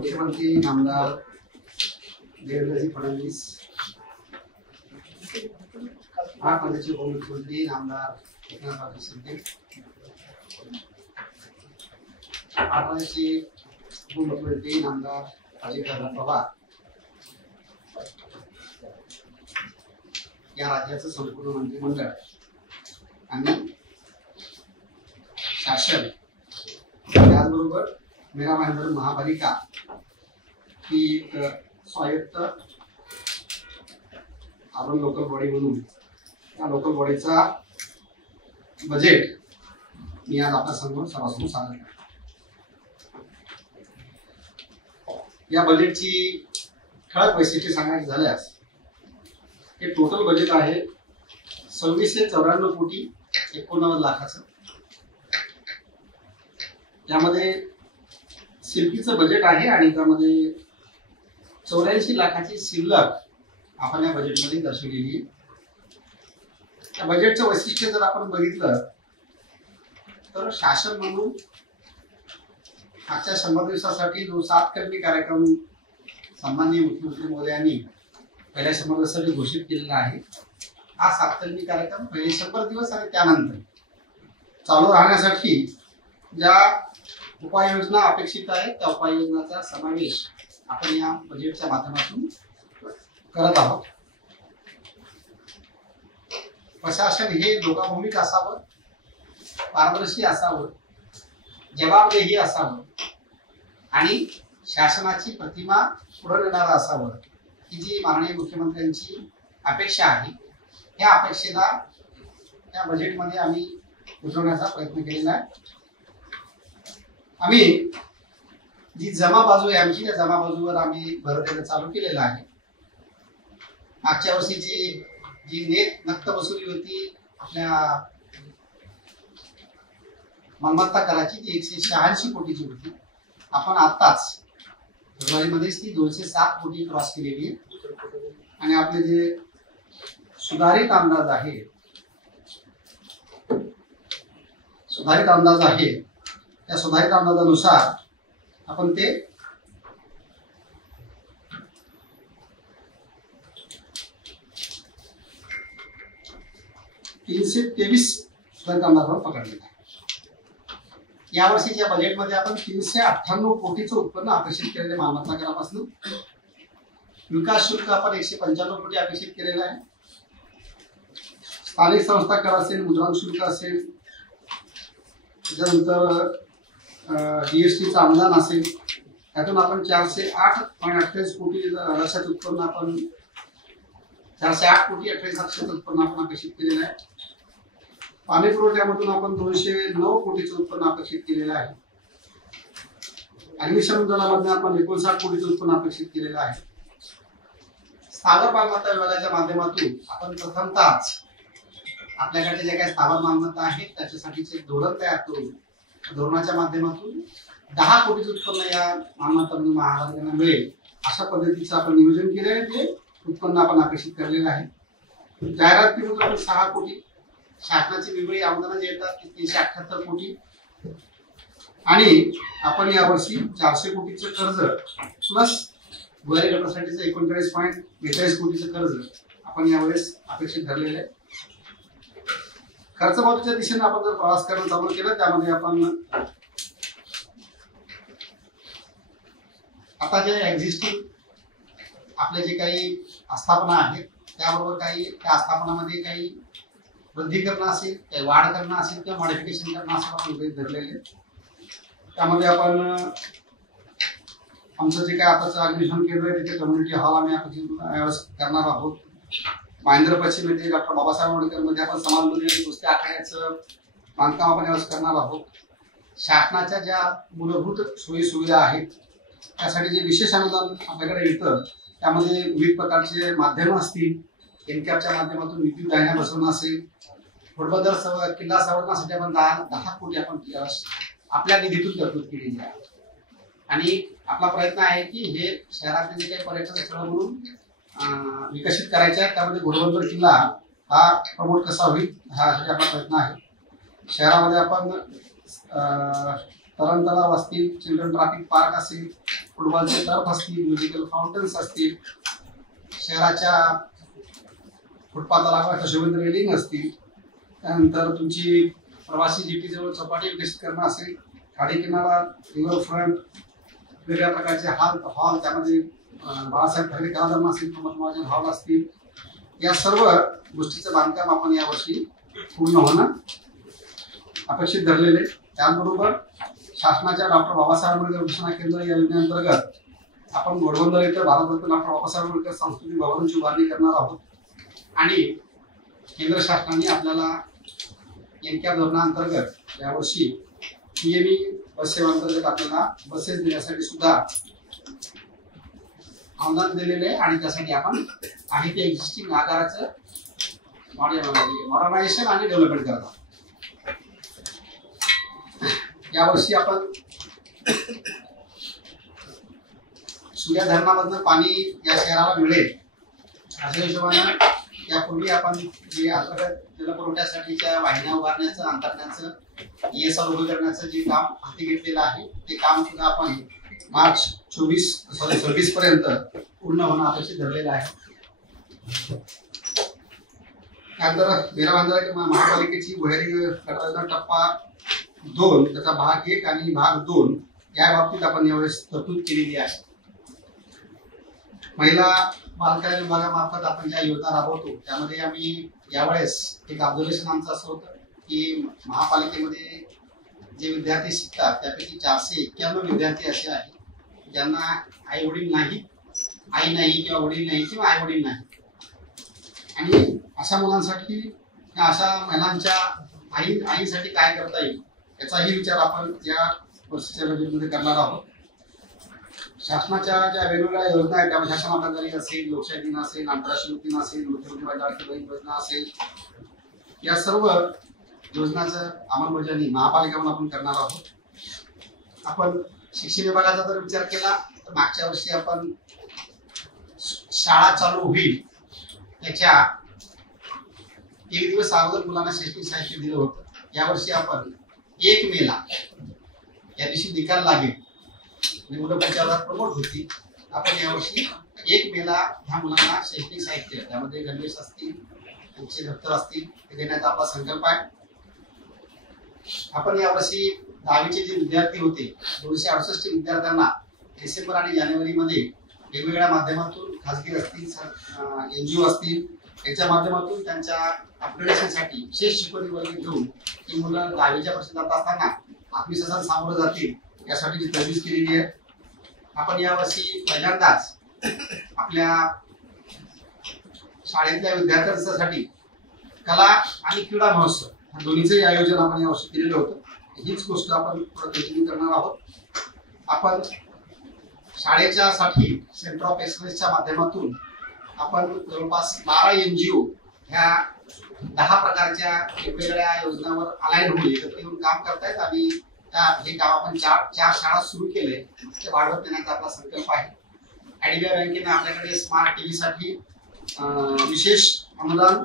मुख्यमंत्री नामदार देवेंद्रजी फडणवीस, महाराष्ट्राचे उपमुख्यमंत्री नामदार एकनाथ शिंदे, महाराष्ट्राचे उपमुख्यमंत्री नामदार अजितदादा पवार या राज्याचं संपूर्ण मंत्रिमंडळ आणि शासन, त्याचबरोबर मीरा भाईंदर महापालिका ही एक स्वायत्त आपण लोकल बॉडी म्हणून त्या लोकल बॉडीचा बजेट मी आज आपल्या समोर सर्वांसमोर सादर करतो। या बजेटची ठळक वैशिष्ट्ये सांगायची झाल्यास हे टोटल बजेट आहे 2694 कोटी 89 लाखाचं। यामध्ये शिल्पीचं बजेट आहे आणि त्यामध्ये 84 लाखाची शिल्लक आपण या बजेटमध्ये दर्शवलेली आहे। या बजेटचं वैशिष्ट्य जर आपण बघितलं तर शासन म्हणून आजच्या 100 दिवसासाठी जो 7 कलमी कार्यक्रम सन्माननीय मुख्यमंत्री महोदयांनी पहिल्या 100 दिवसासाठी घोषित केलेला आहे। हा 7 कलमी कार्यक्रम पहिले 100 दिवस आणि त्यानंतर चालू राहण्यासाठी ज्या उपाययोजना अपेक्षित आहेत त्या उपाययोजनाचा समावेश आपण या बजेटच्या माध्यमातून करत आहोत। प्रशासन हे लोकाभिमुख असावं, पारदर्शी असावं, जबाबदेही असावं आणि शासनाची प्रतिमा पुढे नेणारं असावं ही जी माननीय मुख्यमंत्र्यांची अपेक्षा आहे, या अपेक्षेला या बजेटमध्ये आम्ही उतरवण्याचा प्रयत्न केलेला आहे। आम्ही जी जमा बाजू आहे आमची, त्या जमा बाजूवर आम्ही भर देणं चालू केलेलं आहे। मागच्या वर्षीची जी नक्त वसुली होती आपल्या मालमत्ता कराची ती 186 कोटीची होती। आपण आताच फेब्रुवारीमध्येच ती 207 कोटी क्रॉस केलेली आहे आणि आपले जे सुधारित अंदाज आहे त्या सुधारित अंदाजानुसार आपण ते 323 सुधारित अंदाजावर पकडलेला आहे। या वर्षीच्या बजेटमध्ये आपण 398 कोटीचं उत्पन्न अपेक्षित केलेले मालमत्ता करापासून, विकास शुल्क आपण 195 कोटी अपेक्षित केलेलं आहे। स्थानिक संस्था कर असेल, मुद्रांक शुल्क असेल, त्यानंतर जीएसटीचं अनुदान असेल, त्यातून आपण 408.28 कोटी रशाचं उत्पन्न आपण 408 कोटी 28 लाखाचं उत्पन्न आपण अपेक्षित केलेलं आहे। पाणी पुरवठ्यामधून आपण 209 कोटीचं उत्पन्न अपेक्षित केलेलं आहे। अग्निशमन दलामधून आपण 59 कोटीचं उत्पन्न अपेक्षित केलेलं आहे। स्थावर मालमत्ता विभागाच्या माध्यमातून आपण प्रथमतःच आपल्याकडे जे काही स्थावर मालमत्ता आहे त्याच्यासाठीचे एक धोरण तयार करून धोरणाच्या माध्यमातून 10 कोटीचं उत्पन्न या मालमत्ता महापालिकांना मिळेल अशा पद्धतीचं आपण नियोजन केले आहे। ते उत्पन्न आपण अपेक्षित केलेलं आहे। जाहिरात फीमधून आपण 6 कोटी, शासनाची वेगवेगळी अनुदानं जे येतात ती 378 कोटी आणि आपण यावर्षी 400 कोटीचं कर्ज प्लस भुयारी गटासाठीचं 39.42 कोटीचं कर्ज आपण यावेळेस अपेक्षित धरलेलं आहे। खर्च बाजूच्या दिशेने आपण जर प्रवास करणं चालू केलं त्यामध्ये आपण आता जे एक्झिस्टिंग आपले जे काही आस्थापना आहेत त्याबरोबर काही त्या आस्थापनामध्ये काही वृद्धी करणं असेल, काही वाढ करणं असेल किंवा मॉडिफिकेशन करणं असेल आपण गृहीत धरलेले। त्यामध्ये आपण आमचं जे काही आताचं अग्निशमन केंद्र आहे तिथे कम्युनिटी हॉल आम्ही करणार आहोत। महेंद्र पश्चिम येथे डॉक्टर बाबासाहेब आंबेडकर मध्ये आपण समाज मंदिर कुस्ती आखाड्याचं बांधकाम आपण यावेळेस करणार आहोत। शासनाच्या ज्या मूलभूत सोयी सुविधा आहेत त्यासाठी जे विशेष अनुदान आपल्याकडे येतं त्यामध्ये विविध प्रकारचे माध्यम असतील, एनकॅपच्या माध्यमातून विद्युत वाहिन्या बसवणं असेल, घोडबंदर किल्ला संवर्धनासाठी आपण 10 कोटी आपण आपल्या निधीतून तरतूद केलेली आहे आणि आपला प्रयत्न आहे की हे शहरातले जे काही पर्यटन स्थळ म्हणून विकसित करायचे आहेत त्यामध्ये घोडबंदर किल्ला हा प्रमोट कसा होईल ह्यासाठी आपला प्रयत्न आहे। शहरामध्ये आपण तरण तलाव असतील, चिल्ड्रन ट्रॅफिक पार्क असेल, फुटबॉलचे टर्फ असतील, म्युझिकल फाउंटन्स असतील, शहराच्या फुटपाथला लागून शोभेंद्र रेलिंग असतील, त्यानंतर तुमची प्रवासी जेटी जवळ चौपाटी विकसित करणं असेल, खाडी किनारा, रिव्हर फ्रंट, वेगवेगळ्या प्रकारचे हॉल त्यामध्ये बाळासाहेब ठाकरे कलाधर्म असतील, प्रमोद महाजन हॉल असतील, या सर्व गोष्टीचं बांधकाम आपण यावर्षी पूर्ण होणं अपेक्षित धरलेले. त्याचबरोबर शासनाच्या डॉक्टर बाबासाहेब आंबेडकर घोषणा केंद्र या योजनेअंतर्गत आपण घोडबंदर इथं भारतरत्न डॉक्टर बाबासाहेब आंबेडकर सांस्कृतिक भवनाची उभारणी करणार आहोत आणि केंद्र शासनाने आपल्याला नेमक्या धोरणाअंतर्गत यावर्षी पीएमई बस सेवांतर्गत आपल्याला बसेस देण्यासाठी सुद्धा अनुदान दिलेले आहे आणि त्यासाठी आपण आहे ते एक्झिस्टिंग आकाराचं मॉडर्नायझेशन आणि डेव्हलपमेंट करत आहोत. यावर्षी आपण सूर्या धरणामधनं पाणी या शहराला मिळेल अशा हिशोबानं यापूर्वी आपण जे अंतर्गत जलपुरवठ्यासाठीच्या वाहिन्या उभारण्याचं, अंतरण्याचं, ESR उभं करण्याचं जे काम हाती घेतलेलं आहे ते काम सुद्धा आपण मार्च 26 पर्यंत पूर्ण होणं अपेक्षित धरलेलं आहे. त्यानंतर मेरा महापालिकेची भुयारी गटाराचा टप्पा 2 त्याचा भाग 1 आणि भाग 2 या बाबतीत आपण यावेळेस तरतूद केलेली आहे. महिला बालकल्याण विभागामार्फत आपण ज्या योजना राबवतो त्यामध्ये आम्ही यावेळेस एक ऑब्झर्वेशन आमचं असं होतं की महापालिकेमध्ये जे विद्यार्थी शिकतात त्यापैकी 491 विद्यार्थी असे आहेत ज्यांना आई वडील नाही, आई नाही किंवा वडील नाही किंवा आई वडील नाही. आणि अशा मुलांसाठी, अशा महिलांच्या आईसाठी काय करता येईल याचाही विचार आपण या वर्षीच्या बजेटमध्ये करणार आहोत. शासनाच्या ज्या वेगवेगळ्या योजना आहेत त्यामध्ये शासन अंमलदारी असेल, लोकशाही दिन असेल, आंतरराष्ट्रीय दिन असेल, मुख्यमंत्री लाडकी बहीण योजना असेल, या सर्व योजनांचं अंमलबजावणी महापालिकेकडून आपण करणार आहोत. आपण शिक्षण विभागाचा जर विचार केला तर मागच्या वर्षी आपण शाळा चालू होईल त्याच्या एक दिवस अगोदर मुलांना शैक्षणिक साहित्य दिलं होतं. यावर्षी आपण 1 मेला या दिवशी निकाल लागेल मुलं पुढच्या वर्गात प्रमोट होती. आपण यावर्षी 1 मेला ह्या मुलांना शैक्षणिक साहित्य त्यामध्ये गणवेश असतील, त्यांचे दप्तर असतील ते देण्याचा आपला संकल्प आहे. आपण यावर्षी 10वीचे जे विद्यार्थी होते 268 विद्यार्थ्यांना डिसेंबर आणि जानेवारी मध्ये वेगवेगळ्या माध्यमातून खासगी असतील, NGO असतील याच्या माध्यमातून त्यांच्या अपग्रेडेशनसाठी विशेष शिकवणी वर्ग घेऊन ही मुलं 10वीच्या परीक्षा जात असताना आत्मविश्वासाला सामोरं जातील यासाठी तरतूद केलेली आहे. आपण यावर्षी पहिल्यांदाच आपल्या शाळेतल्या विद्यार्थ्यांसाठी कला आणि क्रीडा महोत्सव या दोन्हीचे आयोजन आपण यावर्षी केलेलं होतं. हीच गोष्ट आपण कंटिन्यू करणार आहोत. आपण शाळेच्या साठी सेंटर ऑफ एक्सलन्सच्या माध्यमातून आपण जवळपास 12 NGO ह्या 10 प्रकारच्या वेगवेगळ्या योजनांवर अलाइन होऊन एकत्र येऊन काम करतायत आणि हे काम आपण 4 शाळा सुरू केले ते वाढवत नेण्याचा आपला संकल्प आहे. IDBI बँकेने आपल्याकडे स्मार्ट टीव्ही साठी विशेष अनुदान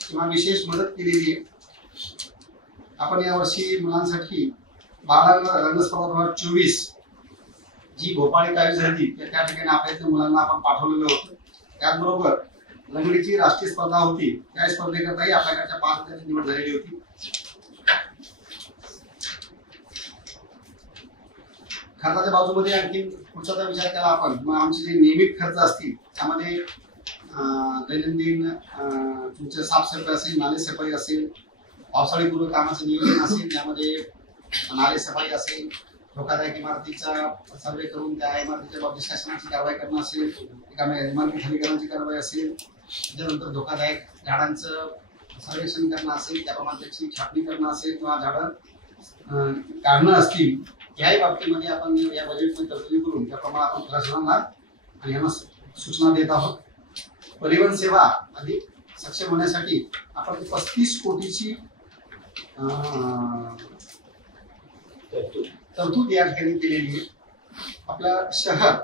किंवा विशेष मदत केलेली आहे. आपण यावर्षी मुलांसाठी बाल रंगस्पर्धा 2024 जी भोपाळ इथं आयोजित झाली त्या ठिकाणी आपल्या मुलांना आपण पाठवलेलं होतं. त्याचबरोबर लंगडीची राष्ट्रीय स्पर्धा होती त्या स्पर्धेकरताही आपल्याकडच्या 5 जणांची निवड झालेली होती. खर्चाच्या बाजूमध्ये आणखी पुढचा विचार केला आपण मग आमचे जे नियमित खर्च असतील त्यामध्ये दैनंदिन तुमचे साफसफाई असेल, नाले सफाई असेल, पावसाळी पूर्व कामाचं नियोजन असेल, त्यामध्ये नाले सफाई असेल, धोकादायक इमारतीचा सर्वे करून त्या इमारतीच्या बाबतीत शासनाची कारवाई करणं असेल, इमारती खाली करण्याची कारवाई असेल, त्यानंतर धोकादायक झाडांचं सर्वेक्षण करणं असेल, त्याप्रमाणे त्याची छाटणी करणं असेल किंवा झाडं काढणं असतील याही बाबतीमध्ये आपण या बजेटमध्ये तरतुदी करून त्याप्रमाणे आपण प्रशासनाला आणि यांना सूचना देत आहोत. परिवहन सेवा अधिक सक्षम होण्यासाठी आपण 35 कोटीची तरतूद या ठिकाणी केलेली आहे. आपलं शहर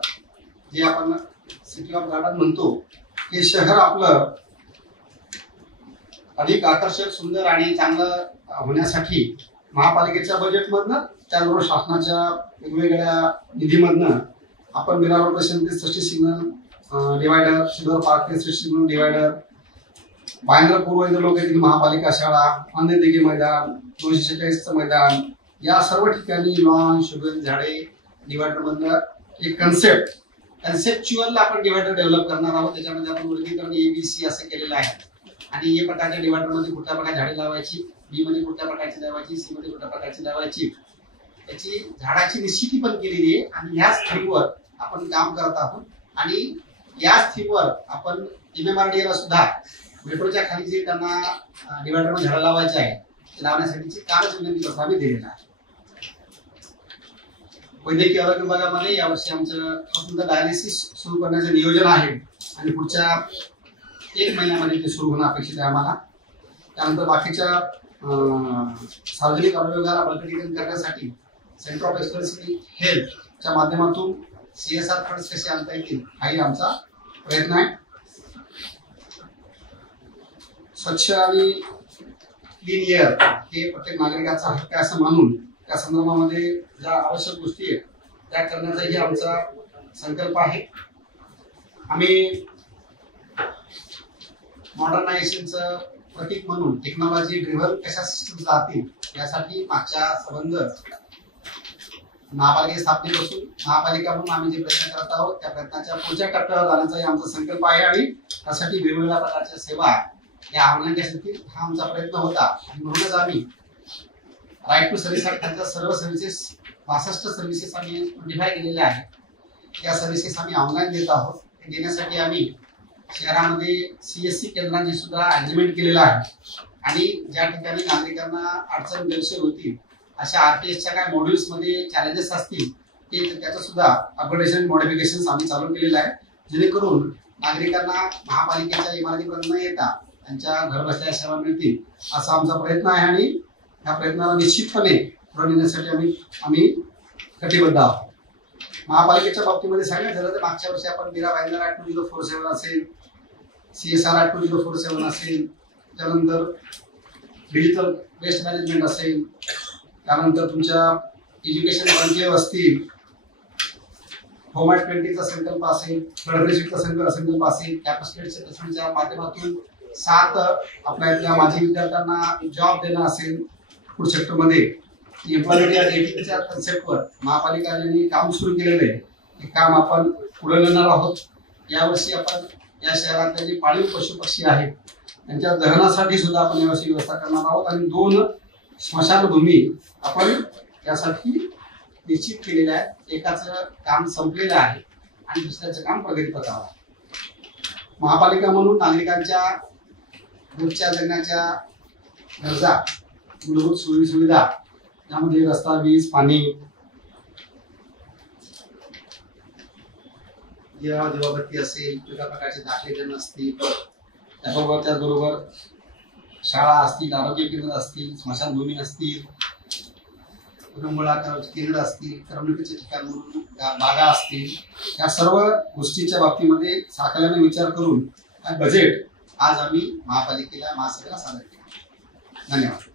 जे आपण सिटी ऑफ गार्डन म्हणतो हे शहर आपलं अधिक आकर्षक, सुंदर आणि चांगलं होण्यासाठी महापालिकेच्या बजेटमधनं त्याचबरोबर शासनाच्या वेगवेगळ्या निधीमधनं आपण मिरा रोड स्टेशन ते सृष्टी सिग्नल डिवायडर, सिल्वर पार्क ते सृष्टी सिग्नल डिवायडर, बांद्रा पूर्व इथं लोक येथील महापालिका शाळा, अंधेदिघे मैदान, 246चं मैदान, या सर्व ठिकाणी लॉन, शुगर, झाडे, डिवायडर मधलं एक कन्सेप्च्युअल आपण डिवायडर डेव्हलप करणार आहोत. त्याच्यामध्ये आपण वर्गीकरण ABC असं केलेलं आहे. आणि ए प्रकारच्या डिवायडर मध्ये कुठल्या प्रकारची झाडे लावायची, बी मध्ये कुठल्या प्रकारची लावायची, सी मध्ये कुठल्या प्रकारची लावायची, त्याची झाडाची निश्चिती पण केलेली आहे. आणि ह्याच थीमवर आपण काम करत आहोत. आणि याच थीमवर आपण MMRDA ला सुद्धा मेट्रोच्या खाली जे त्यांना डिवायडर मध्ये झाडं लावायचे आहे ते लावण्यासाठीची कालच विनंती पत्र आम्ही दिलेलं आहे. वैद्यकीय आरोग्य विभागामध्ये यावर्षी आमचं डायलिसिस सुरू करण्याचं नियोजन आहे आणि पुढच्या 1 महिन्यामध्ये ते सुरू होणं अपेक्षित आहे आम्हाला. त्यानंतर बाकीच्या सार्वजनिक आरोग्य विभागाला बळकटीकरण करण्यासाठी सेंटर ऑफ एक्सलन्स इन हेल्थच्या माध्यमातून CSR फंड्स कसे आणता येतील हाही आमचा प्रयत्न आहे. स्वच्छ आणि क्लीन एअर हे प्रत्येक नागरिकाचा हक्क आहे असं मानून त्या संदर्भामध्ये ज्या आवश्यक गोष्टी आहेत त्या करण्याचाही आमचा संकल्प आहे. आम्ही मॉडर्नायझेशनचं प्रतीक म्हणून टेक्नॉलॉजी ड्रिव्हन कशा सिस्टम जातील यासाठी मागच्या संबंध महापालिका स्थापनेपासून महापालिका म्हणून आम्ही जे प्रयत्न करत आहोत त्या प्रयत्नाच्या पुढच्या टप्प्यावर जाण्याचाही आमचा संकल्प आहे. आणि त्यासाठी वेगवेगळ्या प्रकारच्या सेवा या ऑनलाईन करण्यासाठी हा आमचा प्रयत्न होता. आणि म्हणूनच आम्ही राईट टू सर्व्हिस त्यांच्या सर्व सर्व्हिसेस 62 सर्व्हिसेस आम्ही नोटिफाय केलेल्या आहेत. त्या सर्व्हिसेस आम्ही ऑनलाईन देत आहोत. ते देण्यासाठी आम्ही शहरामध्ये CSC केंद्रांची सुद्धा अग्रीमेंट केलेलं आहे. आणि ज्या ठिकाणी नागरिकांना अडचण गैरसोय होतील अशा RTS काय मॉड्यूल्स मध्ये चॅलेंजेस असतील ते त्याचं सुद्धा अपग्रेडेशन मॉडिफिकेशन आम्ही चालू केलेलं आहे. जेणेकरून नागरिकांना महापालिकेच्या इमारतीपर्यंत न येता त्यांच्या घर बसल्या सेवा मिळतील असा आमचा प्रयत्न आहे. आणि या प्रयत्नाला निश्चितपणे पुढे नेण्यासाठी आम्ही कटिबद्ध आहोत. महापालिकेच्या बाबतीमध्ये सांगायचं झालं तर मागच्या वर्षी आपण मीरा बांद्रा 2047 असेल, CSR 2047 असेल, त्यानंतर डिजिटल वेस्ट मॅनेजमेंट असेल, त्यानंतर तुमच्या एज्युकेशन कॉन्क्लेव्ह असतील, होम ॲट 20चा संकल्प असेल, फ्लडरेसिटचा संकल्प असेल, कॅपॅसिटी सेटलमेंटच्या माध्यमातून 7 आपल्या इथल्या माजी विद्यार्थ्यांना जॉब देणं असेल, फूड सेक्टरमध्ये एम्प्लॉयमेंटच्या कन्सेप्टवर महापालिकाने काम सुरू केलेलं आहे. हे काम आपण पुढे नेणार आहोत. यावर्षी आपण या शहरातले जे पाळीव पशु पक्षी आहेत त्यांच्या दहनासाठी सुद्धा आपण यावर्षी व्यवस्था करणार आहोत. आणि 2 स्मशानभूमी आपण यासाठी निश्चित केलेल्या आहेत. एकाचं काम संपलेलं आहे आणि दुसऱ्याचं काम प्रगतीपथावर आहे. महापालिका म्हणून नागरिकांच्या रोजच्या जगण्याच्या गरजा, मूलभूत सुविधा यामध्ये रस्ता, वीज, पाणी, दिवाबत्ती असेल, वेगळ्या प्रकारचे दाखले देणं असतील, त्याचबरोबर शाळा असतील, आरोग्य केंद्र असतील, स्मशानभूमी असतील, केंद्र असतील, करमणुकीचे ठिकाण म्हणून बागा असतील, या सर्व गोष्टीच्या बाबतीमध्ये साकल्याने विचार करून बजेट आज आम्ही महापालिकेला महासभेला सादर केला. धन्यवाद.